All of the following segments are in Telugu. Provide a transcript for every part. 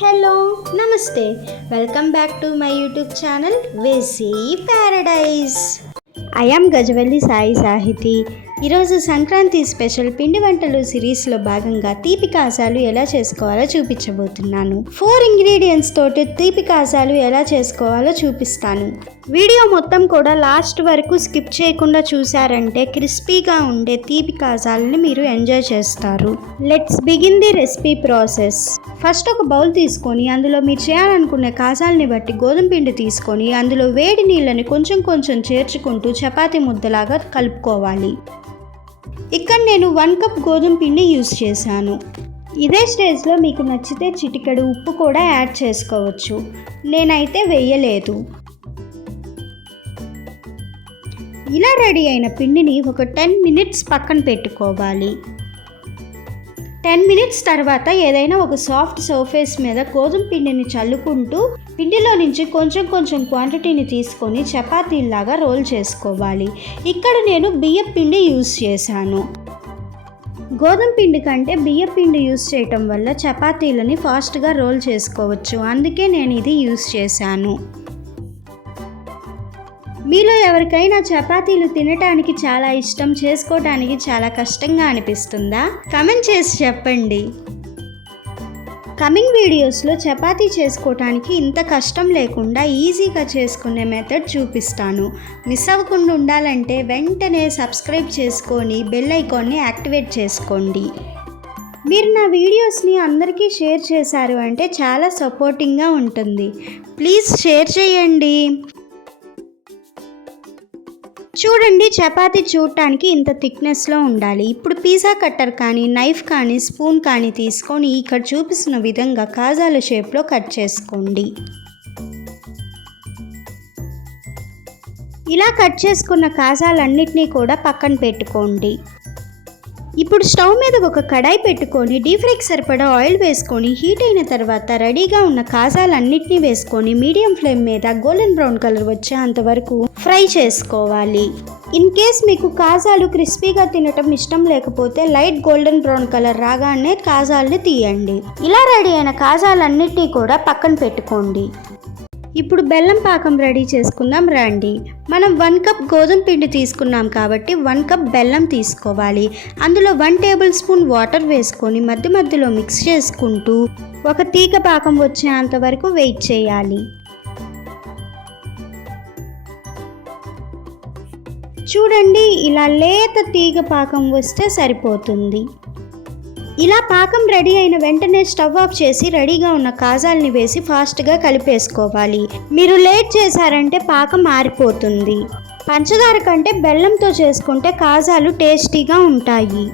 హలో నమస్తే welcome back to my YouTube channel వేసి paradise. I am Gajavalli Sai Sahiti. ఈరోజు సంక్రాంతి స్పెషల్ పిండి వంటలు సిరీస్లో భాగంగా తీపి కాసాలు ఎలా చేసుకోవాలో చూపించబోతున్నాను. 4 ఇంగ్రీడియంట్స్ తోటి తీపి కాసాలు ఎలా చేసుకోవాలో చూపిస్తాను. వీడియో మొత్తం కూడా లాస్ట్ వరకు స్కిప్ చేయకుండా చూసారంటే క్రిస్పీగా ఉండే తీపి కాసాలని మీరు ఎంజాయ్ చేస్తారు. Let's begin the recipe process. First ఒక బౌల్ తీసుకొని అందులో మీరు చేయాలనుకునే కాసాలని బట్టి గోధుమ పిండి తీసుకొని అందులో వేడి నీళ్ళని కొంచెం కొంచెం చేర్చుకుంటూ చపాతీ ముద్దలాగా కలుపుకోవాలి. ఇక్కడ నేను 1 కప్ గోధుమ పిండి యూస్ చేశాను. ఇదే స్టేజ్లో మీకు నచ్చితే చిటికెడు ఉప్పు కూడా యాడ్ చేసుకోవచ్చు. నేనైతే వేయలేదు. ఇలా రెడీ అయిన పిండిని ఒక 10 మినిట్స్ పక్కన పెట్టుకోవాలి. 10 మినిట్స్ తర్వాత ఏదైనా ఒక సాఫ్ట్ సర్ఫేస్ మీద గోధుమ పిండిని చల్లుకుంటూ పిండిలో నుంచి కొంచెం కొంచెం క్వాంటిటీని తీసుకొని చపాతీలాగా రోల్ చేసుకోవాలి. ఇక్కడ నేను బియ్యం పిండి యూస్ చేశాను. గోధుమ పిండి కంటే బియ్యం పిండి యూస్ చేయటం వల్ల చపాతీలని ఫాస్ట్గా రోల్ చేసుకోవచ్చు. అందుకే నేను ఇది యూస్ చేశాను. మీలో ఎవరికైనా చపాతీలు తినటానికి చాలా ఇష్టం, చేసుకోవటానికి చాలా కష్టంగా అనిపిస్తుందా? కమెంట్ చేసి చెప్పండి. కమింగ్ వీడియోస్లో చపాతీ చేసుకోవటానికి ఇంత కష్టం లేకుండా ఈజీగా చేసుకునే మెథడ్ చూపిస్తాను. మిస్ అవ్వకుండా ఉండాలంటే వెంటనే సబ్స్క్రైబ్ చేసుకొని బెల్ ఐకాన్ని యాక్టివేట్ చేసుకోండి. మీరు నా వీడియోస్ని అందరికీ షేర్ చేశారు అంటే చాలా సపోర్టింగ్గా ఉంటుంది. ప్లీజ్ షేర్ చేయండి. చూడండి, చపాతీ చూడటానికి ఇంత థిక్నెస్లో ఉండాలి. ఇప్పుడు పిజ్జా కట్టర్ కానీ నైఫ్ కానీ స్పూన్ కానీ తీసుకొని ఇక్కడ చూపిస్తున్న విధంగా కాజాల షేప్లో కట్ చేసుకోండి. ఇలా కట్ చేసుకున్న కాజాలన్నిటినీ కూడా పక్కన పెట్టుకోండి. ఇప్పుడు స్టవ్ మీద ఒక కడాయి పెట్టుకొని డీప్ ఫ్రైకి సరిపడా ఆయిల్ వేసుకొని హీట్ అయిన తర్వాత రెడీగా ఉన్న కాజాలన్నిటినీ వేసుకొని మీడియం ఫ్లేమ్ మీద గోల్డెన్ బ్రౌన్ కలర్ వచ్చేంత వరకు ఫ్రై చేసుకోవాలి. ఇన్ కేస్ మీకు కాజాలు క్రిస్పీగా తినటం ఇష్టం లేకపోతే లైట్ గోల్డెన్ బ్రౌన్ కలర్ రాగానే కాజాలని తీయండి. ఇలా రెడీ అయిన కాజాలన్నిటినీ కూడా పక్కన పెట్టుకోండి. ఇప్పుడు బెల్లం పాకం రెడీ చేసుకుందాం రండి. మనం 1 కప్ గోధుమ పిండి తీసుకున్నాం కాబట్టి 1 కప్ బెల్లం తీసుకోవాలి. అందులో 1 టేబుల్ స్పూన్ వాటర్ వేసుకొని మధ్య మధ్యలో మిక్స్ చేసుకుంటూ ఒక తీగ పాకం వచ్చేంత వరకు వెయిట్ చేయాలి. చూడండి, ఇలా లేత తీగ పాకం వస్తే సరిపోతుంది. ఇలా పాకం రెడీ అయిన వెంటనే స్టవ్ ఆఫ్ చేసి రెడీగా ఉన్న కాజాలని వేసి ఫాస్ట్గా కలిపేసుకోవాలి. మీరు లేట్ చేశారంటే పాకం ఆరిపోతుంది. పంచదార కంటే బెల్లంతో చేసుకుంటే కాజాలు టేస్టీగా ఉంటాయి.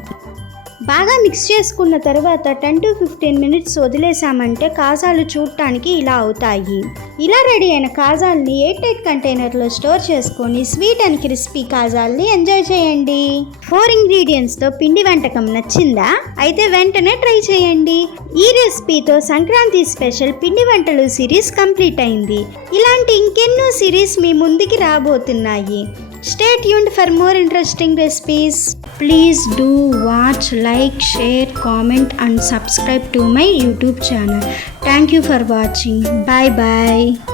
బాగా మిక్స్ చేసుకున్న తర్వాత 10 to 15 మినిట్స్ వదిలేసామంటే కాజాలు చూడటానికి ఇలా అవుతాయి. ఇలా రెడీ అయిన కాజాలని ఎయిర్ టైట్ కంటైనర్లో స్టోర్ చేసుకొని స్వీట్ అండ్ క్రిస్పీ కాజాలని ఎంజాయ్ చేయండి. 4 ఇంగ్రీడియంట్స్తో పిండి వంటకం నచ్చిందా? అయితే వెంటనే ట్రై చేయండి. ఈ రెసిపీతో సంక్రాంతి స్పెషల్ పిండి వంటలు సిరీస్ కంప్లీట్ అయింది. ఇలాంటి ఇంకెన్నో సిరీస్ మీ ముందుకి రాబోతున్నాయి. Stay tuned for more interesting recipes. Please do watch, like, share, comment and subscribe to my YouTube channel. Thank you for watching. Bye bye.